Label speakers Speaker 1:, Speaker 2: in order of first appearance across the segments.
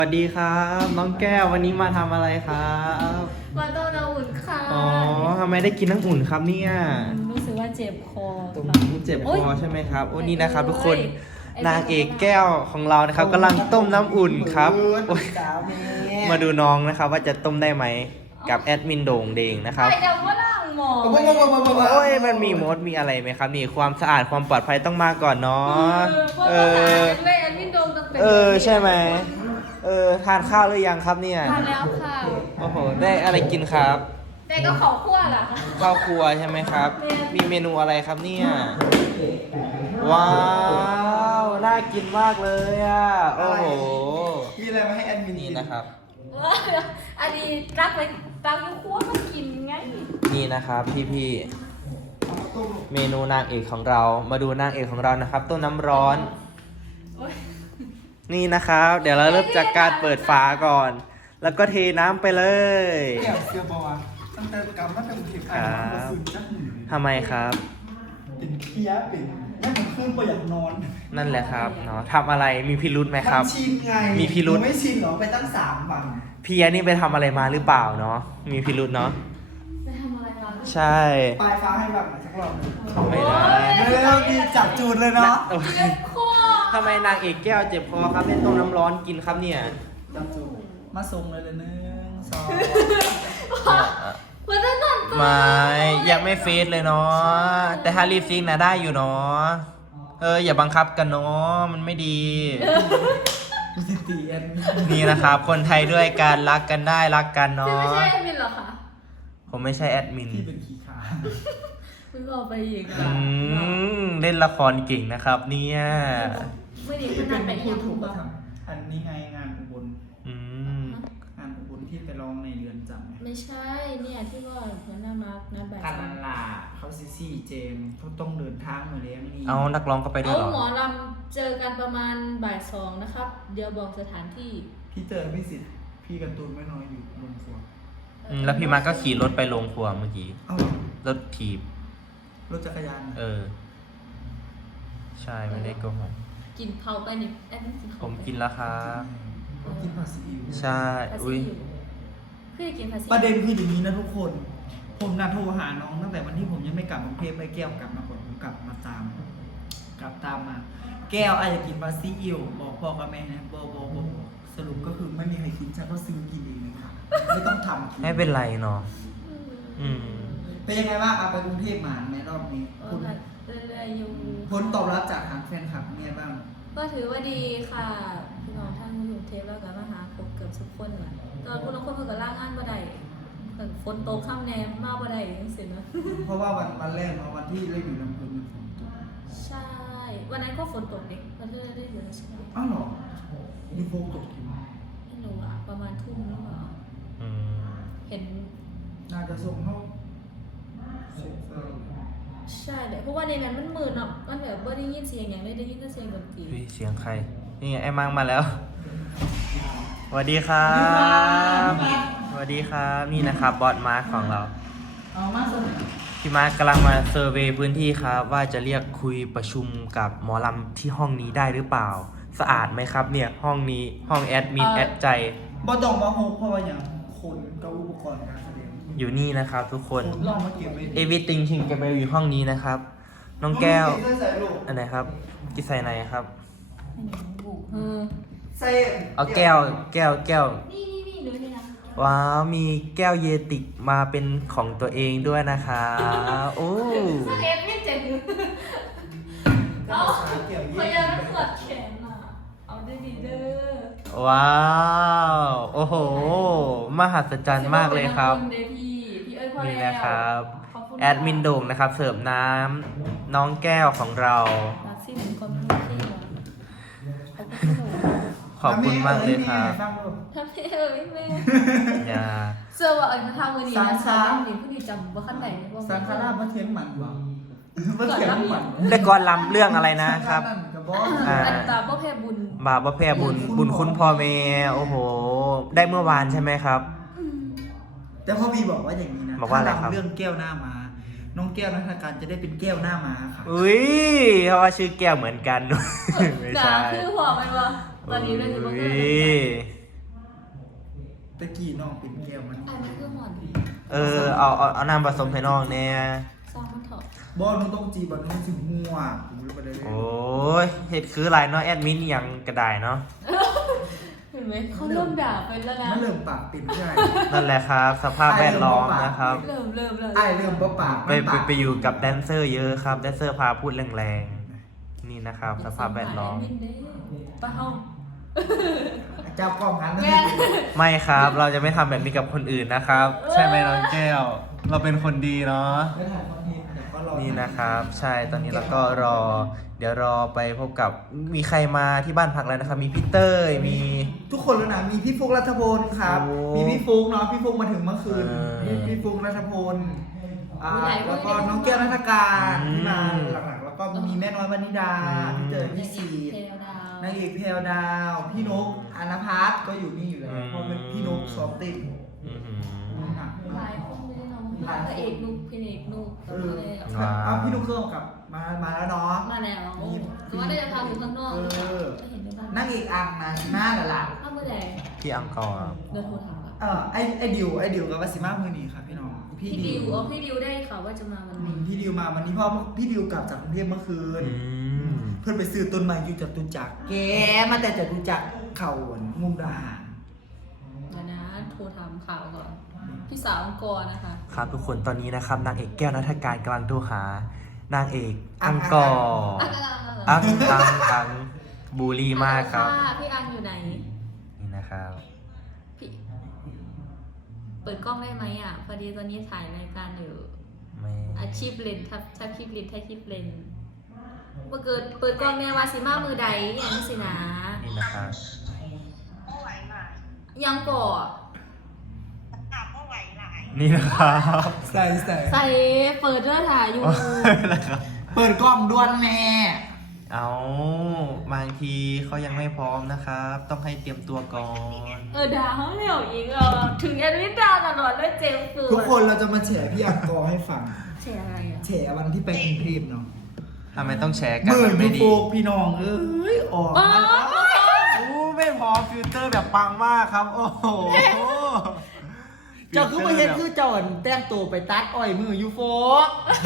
Speaker 1: สวัสดีครับน้องแก้ววันนี้มาทำอะไรครับ
Speaker 2: มาต้มน้ำอุ่นค่ะ
Speaker 1: อ๋อทำไมได้กินน้ำอุ่นครับเนี่ย
Speaker 2: รู้สึกว่าเจ็บคอ
Speaker 1: ตรงนี้เจ็บคอใช่ไหมครับโอ้นี่นะครับทุกคนนางเอกแก้วของเรานะครับกำลังต้มน้ำอุ่นครับโอ้ยมาดูน้องนะครับว่าจะต้มได้ไหมกับแอดมินโด่งเดงนะครับ
Speaker 2: ไปยังว่าล่างหมอ
Speaker 1: โอ้ยมันมีมดมีอะไรไหมครับนี่ความสะอาดความปลอดภัยต้องมาก่อนเนาะเออ
Speaker 2: เลยอันนี้โดนตั้งแต่
Speaker 1: ใช่ไหมทานข้าวหรือยังครับเนี่ย
Speaker 2: ทานแล้วค่ะ
Speaker 1: โอ้โหได้อะไรกินครับ
Speaker 2: แต่ก็ขอคั่วล่ะ
Speaker 1: ข้าวครัวใช่ไหมครับ มีเมนูอะไรครับเนี่ย ว้าว น่ากินมากเลยอ่ะ โอ้โห
Speaker 3: มีอะไรมาให้แอดมิน
Speaker 1: นี่นะครับ
Speaker 2: อันนี้รักไปรักยุคั่วมากินไง
Speaker 1: นี่นะครับพี่ๆ เมนูนางเอกของเรา มาดูนางเอกของเรานะครับ ต้มน้ำร้อน นี่นะครับ เดี๋ยวเราเริ่มจากการเปิดฝาก่อน แล้วก็เทน้ำไปเลย
Speaker 3: เกี่ยวเซียวบอวะตั้งแต่กำลังเป็นเทปอ่านมาสุดจัง
Speaker 1: ทำไมครับ
Speaker 3: เป็นเคี้ยเป็นแม่ผมขึ้นก็อยากนอน
Speaker 1: นั่นแหละครับเนาะทำอะไรมีพิรุธไหมครับ
Speaker 3: มันชินไง
Speaker 1: มีพิรุธ
Speaker 3: ไม่ชินเหรอไปตั้ง3 วัน
Speaker 1: พี่แอนนี่ไปทำอะไรมาหรือเปล่าเนาะ มีพิรุธเนาะ
Speaker 2: ไปทำอะไรมา
Speaker 1: ใช่
Speaker 3: ปลายฟ้าให้แบบไหนสักรอบหนึ่ง
Speaker 1: ไม่ได้
Speaker 3: เร็วดีจับจูดเลยเนาะ
Speaker 2: เจ็บคอ
Speaker 1: ทำไมนางเอกแก้วเจ็บคอครับเล่นต้มน้ำร้อนกินครับเนี่ย
Speaker 3: จับจูดมาส่งเลย1 2
Speaker 2: มันจะนั่น
Speaker 1: ไม่ยังไม่เฟซเลยเนาะ แต่ถ้ารีบซิงค์นะได้อยู่เนาะ อย่าบังคับกันเนาะ มันไม่ดี
Speaker 3: กูสิตีแอดมิน
Speaker 1: นี่นะครับ คนไทยด้วยกันรักกันได้รักกัน
Speaker 2: จะ
Speaker 1: เนาะ
Speaker 2: ไม่ใช่แอดมินเหรอคะ
Speaker 1: ผมไม่ใช่แอดมิน
Speaker 3: ที่เป็นขี้ขา
Speaker 2: มึงบอกไปอีก
Speaker 1: อืเล่นละครเก่งนะครับ เนี่ย
Speaker 2: ไม่ดีข
Speaker 3: ที่
Speaker 2: นา
Speaker 3: เป็
Speaker 2: ด
Speaker 3: น
Speaker 2: ไป
Speaker 3: ผู้
Speaker 2: ยัง
Speaker 3: ถูกก
Speaker 2: บ้า
Speaker 3: ระทำอันนี้ไงงานอุบล
Speaker 1: อืม
Speaker 3: งานอุบลที่ไปร้องในเรือนจำไง
Speaker 2: ไม่ใช่เนี่ยที่ว่าหัวหน้ามาร์กนะแบบ
Speaker 3: อันนั้นล่ะเขาซี่เจมส์เขาต้องเดินทางมาเลี้ยงนี่
Speaker 1: เอานักร้องก็ไปด้วย
Speaker 2: เอา
Speaker 1: เหรอ
Speaker 2: หมอลำเจอกันประมาณบ่าย 2นะครับ เดี๋ยวบอกสถานที่
Speaker 3: พี่เจอพี่สิทธิ์พี่การ์ตูนไม่น้อยอยู่ลงครัว
Speaker 1: แล้วพี่มาร์คก็ขี่รถไปโรงครัวเมื่อกี้
Speaker 3: เอ้าเหรอ
Speaker 1: รถถีบ
Speaker 3: รถจักรยาน
Speaker 1: ใช่ไม่ได้โกหก
Speaker 2: กินเผาไปนี่แอดมินกิน
Speaker 1: ผมกินแล้วครับ
Speaker 3: เขากินผัดซีอิ๊ว
Speaker 1: ใช่
Speaker 2: ภา
Speaker 1: อุ้
Speaker 2: ษี
Speaker 1: ย
Speaker 2: อยู่พี่กินภาษี
Speaker 3: ประเด็นคืออย่างนี้นะทุกคน ผมน่ะโทรหาน้องตั้งแต่วันที่ผมยังไม่กลับกรุงเทพไปแก้วกลับมาก่อนผมกลับมาตาม กลับตามมา แก้วอาจจะกินผัดซีอิ๊วบอกพ่อกับแม่นะบอกสรุปก็คือไม่มีใครกินฉันก็ซื้อกินเองเลยค่ะไม่ต้องทำกิน
Speaker 1: ไม่เป็นไรเนาะอืม
Speaker 3: เป็นยังไงบ้างเอาไปกรุงเทพมาในรอบนี้
Speaker 2: เอ
Speaker 3: คุ
Speaker 2: อ
Speaker 3: ณ
Speaker 2: เรื่อยๆอยู่
Speaker 3: ผลตอบรับจากทางแฟนคลับเป็นไงบ้าง
Speaker 2: ก็ถือว่าดีค่ะพี่น้องท่านอยู่เทปแล้วก็มาหาครบเกือบทุกคนแหละตอนคนละคนเพิ่งก็ล่างงานบ่ได้แต่ฝนตกข้ามแนมมาบ่ได้จังซี่นะ
Speaker 3: เพราะว่าวันแรกเนาะวันที่เล่นอยู่ลำพูนมันฝนตก
Speaker 2: ใช่ วันนั้นก็ฝนตกเด็กวันที่ได้อยู่ใช่ไหม
Speaker 3: อ้าวเหรอยูโฟตกอยู่
Speaker 2: ไม่รู้อะประมาณทุ่มหรือเปล่า
Speaker 1: อืม
Speaker 2: เห็น
Speaker 3: น่าจะส่งเข้าเซ็นเซอร์
Speaker 2: ใช่เลยเพราะว่าในนั้นมันมืดเนาะมันแบบไม่ได้ยินเสียงอย่างไม่ได้ยินแต่เสียงดนตรี
Speaker 1: อุ้ยเสียงใคร นี่ไงไอ้มังมาแล้ว สวัสดีครับ สวัสดีครับ นี่นะครับบอสมาร์คของเรา
Speaker 3: เอามาส่ง
Speaker 1: พี่มาร์คกำลังมาเซอร์เวย์พื้นที่ครับ ว่าจะเรียกคุยประชุมกับหมอลำที่ห้องนี้ได้หรือเปล่า สะอาดไหมครับเนี่ยห้องนี้ห้องแอดมินแอดใจ
Speaker 3: บ่ต้องมาโฮกเพราะว่าอย่างคนกับอุปกรณ์การแสดง
Speaker 1: อยู่นี่นะครับทุกคน
Speaker 3: ลองมาเก็บไว้
Speaker 1: everything ชิงกันไปอยู่ห้องนี้นะครับ น้องแก้ว
Speaker 3: ใส่ลูก
Speaker 1: อันไหนครับกิใส่ไหนครับ
Speaker 2: ไม่รู้บุก
Speaker 3: ใส่
Speaker 1: เอาแก้ว
Speaker 2: นี่ดูนี่นะ
Speaker 1: ว้าวมีแก้วเยติกมาเป็นของตัวเองด้วยนะคะโอ้
Speaker 2: สเอ็ดไม่เจ็บ
Speaker 3: ก็
Speaker 2: เอา
Speaker 3: ใส่เกี่ยว
Speaker 2: พ
Speaker 3: เยี่
Speaker 2: ยายามขวดแขนอ่ะเอาได้ดีเด้อ
Speaker 1: ว้าวโอ้โหมหัศจรรย์มากเลยครับ
Speaker 2: ขอณเด้อพี่เอ้ยพอแล้ว
Speaker 1: นี่นะครับ
Speaker 2: ขบคุณ
Speaker 1: แอดมินโด่งนะครับ เสิร์ฟน้ำน้องแก้วของเรา
Speaker 2: รักซี่เหมือนคนไม่ใช่หรอขอบคุณ
Speaker 1: ขอบคุณมากเลยครับ
Speaker 3: ฟังลูก
Speaker 2: ทำให้เอ้ยแม่
Speaker 1: อย่า
Speaker 2: เสื้อว่าเอ้ยมาทำมือดีนะสามนี่ผู้ดีจำว่าขั้นไหนว่า
Speaker 3: สังฆราชมาเทียนหมันบ่มาเทียนหมัน
Speaker 1: ได้ก่อนลำเรื่องอะไรนะครับ
Speaker 3: นั่นกับบอส
Speaker 2: อันตาบ่แพ้บุญ
Speaker 1: บาปบ่แพ้บุญคุณพ่อแม่โอ้โห ได้เมื่อวานใช่ไหมครับ
Speaker 3: แต่พ่อบีบอกว่าอย่างนี้นะ
Speaker 1: บอกว่าอะไรครับ
Speaker 3: ถ้เรื่องแก้วหน้ามา น้องแก้วนัฐการจะได้เป็นแก้วหน้ามาค่ะ
Speaker 1: อุ้ยเพราะว่าชื่อแก้วเหมือนกัน ไม่
Speaker 2: ด่า
Speaker 1: ใช่
Speaker 2: คือหัวมันวะตอนนี้เรื่องนี้มัน
Speaker 1: อุ้
Speaker 2: ก็เลย
Speaker 1: ย
Speaker 3: ตะกี้น้องเป็นแก้วมัน
Speaker 2: อันนี้คือหอน
Speaker 1: เอาน้ำผสมให้น้องเนี่ย
Speaker 2: ซองมันเถอะ
Speaker 3: บอลน้องต้องจีบอลน้องสิหัวผมรู้ไปเลย
Speaker 1: โอ้ยเฮ็ดคือหลายเนาะแอดมินอิหยังก็ได้เนาะ
Speaker 2: เห็นไหมเขาเริ่มด่าเป็นแล้วนะ
Speaker 3: มันเริ่มปากเป็นใช่
Speaker 1: นั่นแหละครับ สภาพแวดล้อมนะครับ
Speaker 2: เริ่ม
Speaker 3: ไอ้เริ่มปาก
Speaker 1: ไปอยู่กับแดนเซอร์เยอะครับแดนเซอร์พาพูดแรงๆนี่นะครับ สภาพแวดล้อม
Speaker 2: ป้าเฮา
Speaker 3: เจ้ากล้องนั้น
Speaker 2: แม่
Speaker 1: ไม่ครับ เราจะไม่ทำแบบนี้กับคนอื่นนะครับ ใช่ไหมน้องแก้ว เราเป็นคนดีเนาะ
Speaker 3: ไม่ถ่ายคอนเทนต์เดี๋ยวก็รอ
Speaker 1: นี่นะครับ ใช่ตอนนี้เราก็เดี๋ยวรอไปพบกับมีใครมาที่บ้านพักแล้วนะครับ มีพี่เต้ยมี
Speaker 3: ทุกคนแล้วนะมีพี่ฟุกรัฐพลครับ
Speaker 1: โอ้
Speaker 3: มีพี่ฟุกเนาะพี่ฟุกมาถึงเมื่อคืน
Speaker 1: เออ
Speaker 3: พี่ฟุกรัฐพลแล้วก็น้องแก้วนัฐการที่มา
Speaker 1: อืม
Speaker 3: หลักๆแล้วก็มีแม่น้อยวนิดาพี่เตยพี่สี
Speaker 2: เทวดาวน
Speaker 3: างเอกแพรวดาว พี่นกอนภัสก็อยู่นี่อยู่แล้วเพราะเป็นพี่นกซ้อมเต้น
Speaker 1: อื้อหือ
Speaker 2: หลายคนเลยเนาะพระเอกนุกพี่เอกนุก
Speaker 3: เอ
Speaker 2: ก็
Speaker 3: อ
Speaker 2: เลย
Speaker 1: ว้าว
Speaker 3: เอาพี่นกเครื่องกลับมาแล้วเนาะ
Speaker 2: มาแล้วแต่ว่าได้จะพาอยู่ข้างนอกจะเห็นได้บ้าง
Speaker 3: นางเอกอังนะหน้าหลัก
Speaker 2: ถ้าเมื่อใด
Speaker 1: ที่อังกอร์
Speaker 2: เดินโทรถาม
Speaker 3: ไอ้ดิวกับวาสิมามือนีครับพี่น้อง
Speaker 2: พี่ดิวพี่ดิวได้ข่าวว่าจะมาวันนี้
Speaker 3: พี่ดิวมาวันนี้เพราะพี่ดิวกลับจากกรุงเทพเมื่อคืน เพื่อนไปซื้อต้นไม้อยู่จตุจักรแกมาแต่จตุจักรเข่ามุกดาหาร
Speaker 2: เดี๋ยวนะโทรถามข่าวก่อนพี่สาวองกรนะคะ
Speaker 1: ครับทุกคนตอนนี้นะครับนางเอกแก้วนัฐการกำลังโทรหานางเอกอังกอร์อังบูลลี่มากครับ
Speaker 2: พี่อังอยู่ไหน
Speaker 1: นี่นะครับ
Speaker 2: พี่เปิดกล้องได้ไหมอ่ะ พอดีตอนนี้ถ่ายรายการอยู่
Speaker 1: ไม่
Speaker 2: อาชีพเลนถ้าคลิปเลนถ้าคลิปเลนเมื่อเกิดเปิดกล้องเนี่ยว่าสิมามือใดอย่างนี้สินะ
Speaker 1: นี่นะครับ
Speaker 2: ยังก่อ
Speaker 1: นี่นะครับ
Speaker 3: ใส่
Speaker 2: ใส่เปิดเรื่องถ่ายอยู่
Speaker 1: นะครับ
Speaker 3: เปิดกล้องด้วนแม่
Speaker 1: เอาบางทีเขายังไม่พร้อมนะครับ ต้องให้เตรียมตัวก่อน
Speaker 2: ด่าเขาเหลี่ยวอีกถึงแอดมินดาตลอดเลยเจ็บปวด
Speaker 3: ทุกคนเราจะมาแฉพี่อังกอร์ให้ฟัง
Speaker 2: แชร์อะไรอ่ะ
Speaker 3: แฉวันที่ไปกรุงเทพเนาะ
Speaker 1: ทำไมต้องแชร์กัน
Speaker 3: หมื่
Speaker 1: มัน นไม่
Speaker 3: พี่
Speaker 1: ดี
Speaker 3: โฟกพี่น้องเอ้ยออก
Speaker 2: อ๋อ
Speaker 1: โอ้ไม่พอฟิลเตอร์แบบปังมากครับ โอ้โห
Speaker 3: เจ้าคือมาเห็นคือเจ้าแต่งตัวไปตัดอ้อยมือยูโฟก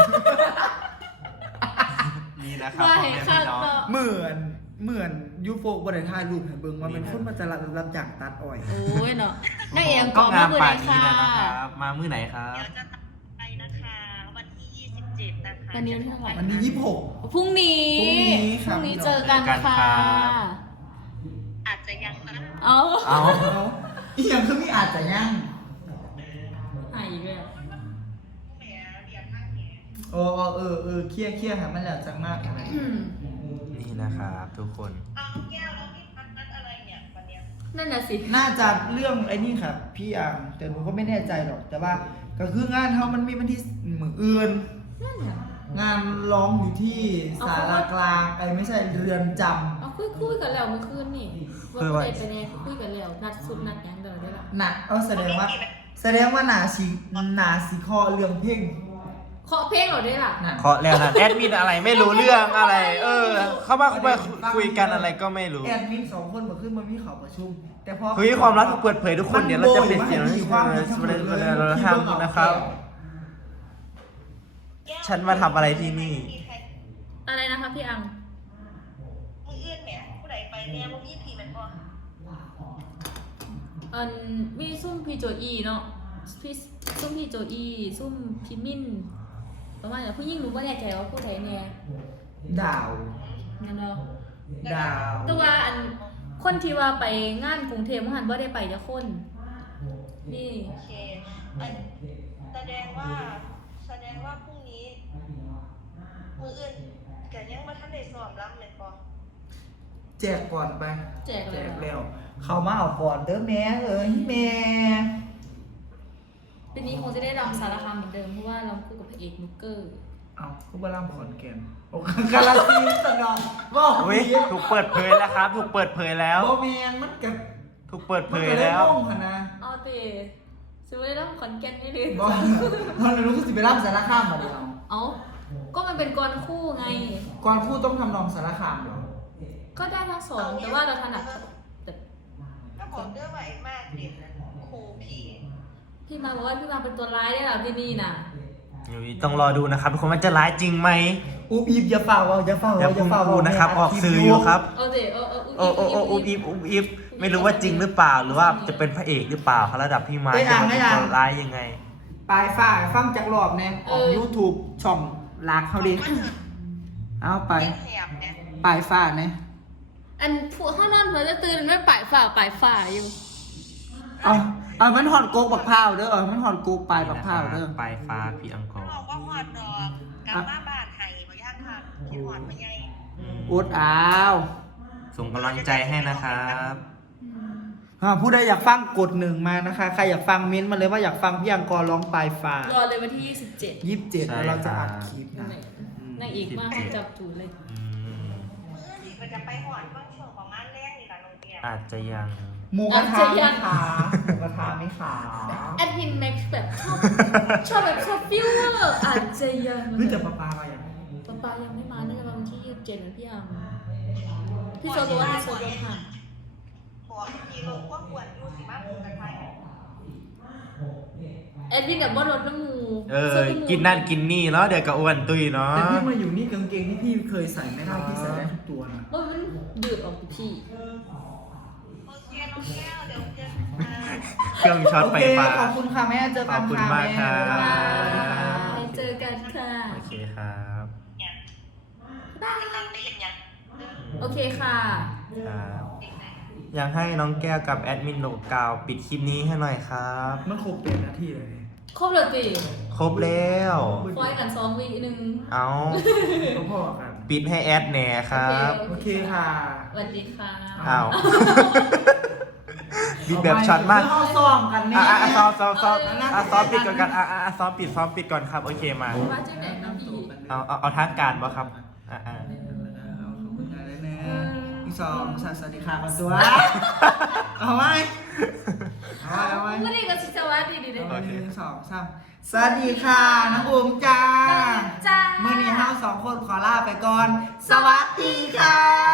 Speaker 1: นี่นะครับ
Speaker 2: ว่า
Speaker 1: พ่อ
Speaker 2: เห็น
Speaker 1: แม่
Speaker 2: ข้า
Speaker 1: พี่
Speaker 2: ง
Speaker 1: น้อง
Speaker 2: ต่อ
Speaker 3: เหมือนยูโฟกบริถ่ายรูปให้เบิ่งว่าเป็นคนมาจะรับจากตัดอ้อย
Speaker 2: โอ้ยเนาะนักเอก
Speaker 1: ก็
Speaker 2: ก่อมาง
Speaker 1: าม
Speaker 2: มือ
Speaker 1: ป่า
Speaker 2: ไห
Speaker 1: น
Speaker 2: น
Speaker 1: นี้
Speaker 2: ค่ะ
Speaker 1: แล้วนะครับ มามื้อไหนครับ
Speaker 4: เดี๋ยวจะไปนะคะ วันที่ 27 นะคะ
Speaker 2: วันนี้วันที่เท่าไหร่
Speaker 3: วันนี้26
Speaker 2: พรุ่งนี้
Speaker 3: พรุ่งนี้ครับ
Speaker 2: พรุ่งนี้เจอกัน
Speaker 1: เจอกัน
Speaker 2: ค่ะ
Speaker 1: ครับ
Speaker 4: อาจจะยังนะ
Speaker 2: เอา
Speaker 1: เอา
Speaker 3: อีกอย่างคือมีอาจจะยัง
Speaker 2: หายอีกแล้ว
Speaker 4: แหมเรียนมากเนี่ย
Speaker 3: เครียดค่ะมันแล้วจังมากอะไร
Speaker 1: นี่นะครับทุกคน
Speaker 4: เอาแก้วแล้วพี่พัดนัดอะไรเนี่ยวันเนี้ย
Speaker 2: นั่นน่ะสิ
Speaker 3: น่าจะเรื่องไอ้นี่ครับ พี่อังแต่หนูก็ไม่แน่ใจหรอก แต่ว่าก็คืองานเขามันมีวันที่มืออื่น
Speaker 2: นั่นน่ะ
Speaker 3: งานร้องอยู่ที่ศาลากลางไม่ใช่เรือนจ
Speaker 2: เอาคุยกันแล้วเมื่อคืนนี่ว่า
Speaker 1: คุย
Speaker 2: ป
Speaker 1: ว่า
Speaker 2: ระเด็นเป็นไงคุยกันแล้วนัดสุดนัดยังเดินได้ละ
Speaker 3: ำหนักแสดงว่าหนาสีคอเรื่องเพ่ง
Speaker 2: เคาะเพลงเราได้ล่ะ
Speaker 3: หนัก
Speaker 1: เคาะแล้วนะแอดมินอะไรไม่รู้เรื่องอะไร เข้ามาคุยกันอะไรก็ไม่รู้
Speaker 3: แอดมิน2 คนมาขึ้นมามีข่าวประชุม แต่พอ
Speaker 1: เฮ้ยความลับถูกเปิดเผยทุกคนเดี๋ยวเราจะปิดเสียง
Speaker 3: มันโบว่าให้มีความผิดทั้งหมดเลย
Speaker 1: เราห้ามนะครับ ฉันมาทำอะไรที่นี่
Speaker 2: อะไรนะคะพี่อัง
Speaker 4: มืออื่นเนี่ยผู้ใดไปเนี่ยว่ามีผีมันบ่
Speaker 2: มีซุ่มพี่โจอีเนาะพี่ซุ่มพี่โจอีซุ่มพี่มินประมาณนั้นผู้หญิงรู้ว่าแน่ใจว่าผู้ใดเนี่ย
Speaker 3: ดาว
Speaker 2: นั่นเนาะ
Speaker 3: ดาว
Speaker 2: แต่ว่าคนที่ว่าไปงานกรุงเทพมหันว่าได้ไปจะคน นี่
Speaker 4: โอเคอันแสดงว่าพรุ่งนี้ มืออื่นแต่ยังมาทันได้สอบรับเลยบ่
Speaker 3: แจกก่อนไป
Speaker 2: แจกเลยเหรอ
Speaker 3: แล้ว เขามาเอาก่อนเด้อแม่แม่
Speaker 2: ปีนี้คงจะได้รำสารคามเหมือนเดิมเพราะว่าเราคู่กับพระเอกนุกเกอร์
Speaker 3: เอาคุบาลามขอนแก่นโอ้กาลสินธุ์สนองว่า
Speaker 1: เฮ้ยถูกเปิดเผยแล้วครับ ถูกเปิดเผยแล้ว
Speaker 3: โบแมนมันกับ
Speaker 1: ถูกเปิดเผยแล้ว
Speaker 3: มันก็ได้ม่งนะ
Speaker 2: เอาเตะซื้อได้รำขอนแก่นนี่เลย
Speaker 3: บอกเรารู้สึกไปรับสารคามมาเดียว
Speaker 2: เอาก็มันเป็นกรคู่ไง
Speaker 3: ก่อนพูดต้องทำนองสารคามเหรอ
Speaker 2: ก็ได้ทั้งสองแต่ว่าเราถนัดแต่
Speaker 4: ถ้าบอกเรื่องว่าไอ้มากเด็กโคหูพี่
Speaker 2: พี่มาบอกว่าพี่มาเป็นตัวร้ายได้แบบที่นี่น่ะ
Speaker 1: ต้องรอดูนะครับทุกคนมันจะร้ายจริงไหม
Speaker 3: อูบีบอย่าเฝ้าเอาอย่าเฝ้า
Speaker 1: อย่า
Speaker 3: เอา
Speaker 1: เพิ่งพูดนะครับ ออกสื่ออยู่ครับ
Speaker 2: เอาเดี๋ยว
Speaker 1: โอ้อุบอิบไม่รู้ว่าจริงหรือเปล่าหรือว่าจะเป็นพระเอกหรือเปล่าเขาระดับพี่ไม้จะมาเป็นตัวร้ายยังไง
Speaker 3: ปลายฝ้าฟังจากรอบเนี่ยออก YouTube ช่องลากเขาดิเอาไป
Speaker 4: แหบเนี่ย
Speaker 3: ปลายฝ้าเนี่ย
Speaker 2: อันพวกข้างนอนเพื่อจะตื่นไม่ป่ายฝ่าอยู่
Speaker 3: เอามันหอดโกกบักพร้าวเด้อมันหอดโกกปลายบักพร้าวเด้อ
Speaker 1: ปลายฟ้าพี่อังกอร์
Speaker 4: บอกว่าหอดดอกกลับมาบ้านไห้บ่ย่านค่ะคิดหอดมาใหญ่
Speaker 3: อุดอ้าว
Speaker 1: ส่งกำลังใจให้นะครับ
Speaker 3: ผู้ใดอยากฟังกดหนึ่งมานะคะ ใครอยากฟังเม้นต์มาเลยว่าอยากฟังพี่อังกอร์ร้องปลายฟ้าร
Speaker 2: อเลยวันที่ 27
Speaker 3: 27แล้วเราจะอัดคลิปนะ
Speaker 2: นางเอกมากให้จับถูเลย
Speaker 4: มันจะไปหอดบางช่วงประมาณแรกนี่แหละน้องเบียร์
Speaker 1: อาจจะยัง
Speaker 3: หมูกระทะไหมคะหมูกระทะไหมคะ
Speaker 2: แอดมินแม็กซ์แบบชอบแบบชอบฟิวเวอร์อาจจะยัง
Speaker 3: นี่จะปลาปลามาอย่าง
Speaker 2: ป๊ายังไม่มาน่าจะมาวันที่27นะพี่อัมพี่โซบอกว่าพี่โซโดนค่ะ
Speaker 4: บอกพี่ลงว่าควรอยู่สิมาหมูกระทะ
Speaker 2: แอดมินแบบว่ารถน้ำมู
Speaker 1: กินนั่นกินนี่แล้วเดี๋ยวก็อ้วนตุ้ยเนาะ
Speaker 3: แต่พี่มาอยู่นี่กางเกงที่พี่เคยใส่ไม่ได้พี่ใส่ได้ทุกตัวนะ
Speaker 2: ว่ามันดืดออกพี่
Speaker 4: โอเคน้องแก้วเดี๋ยวเจอ
Speaker 1: เครื่องช็อตไฟฟ้า
Speaker 3: ขอบคุณค่ะแม่เจอกัน
Speaker 1: ขอบคุณ
Speaker 3: ค่ะ
Speaker 1: มาก
Speaker 3: แม่
Speaker 1: ครับ
Speaker 2: ไปเจอกันค่ะ
Speaker 1: โอเคครับ
Speaker 4: เนี่ย
Speaker 2: บ๊าย
Speaker 4: จะ
Speaker 2: บาย
Speaker 4: ทำได้ยังไง
Speaker 2: โอเคค่ะ
Speaker 1: ครับอยากให้น้องแก้วกับแอดมินโลกาวปิดคลิปนี้ให้หน่อยครับ
Speaker 3: มันครบเป็นนาทีเลย
Speaker 2: ครบเลยปี
Speaker 1: ครบแล้ว
Speaker 2: ฟอยกัน2 วีนึง
Speaker 1: เอา
Speaker 3: ก็พอกัน
Speaker 1: ปิดให้แอดแหน่ครับ
Speaker 3: โอเคค่ะ
Speaker 2: สวัสดีค่ะ
Speaker 1: อ้าว บิดแบบช็อตมาก
Speaker 3: เข้าซ้อมกันเนี่ย
Speaker 1: ซ้อมซ้อมปิดก่อนกันซ้อมปิดก่อนครับ โอเคมา
Speaker 2: มาจากไหนน้องพี่
Speaker 1: เอาทางการป่ะครับ
Speaker 3: ขอบคุณค่ะเลยนะอีกสองสวัสดีค่ะกันตัวเอาไหมเอาไหม
Speaker 2: ไม่ได้กับสิสวัสดีดีเลย
Speaker 3: หนึ่งสองสามสวัสดีค่ะน้องอุ้มจ้า
Speaker 2: จ้า
Speaker 3: เมื่อนี้เรา2 คนขอลาไปก่อน สวัสดีค่ะ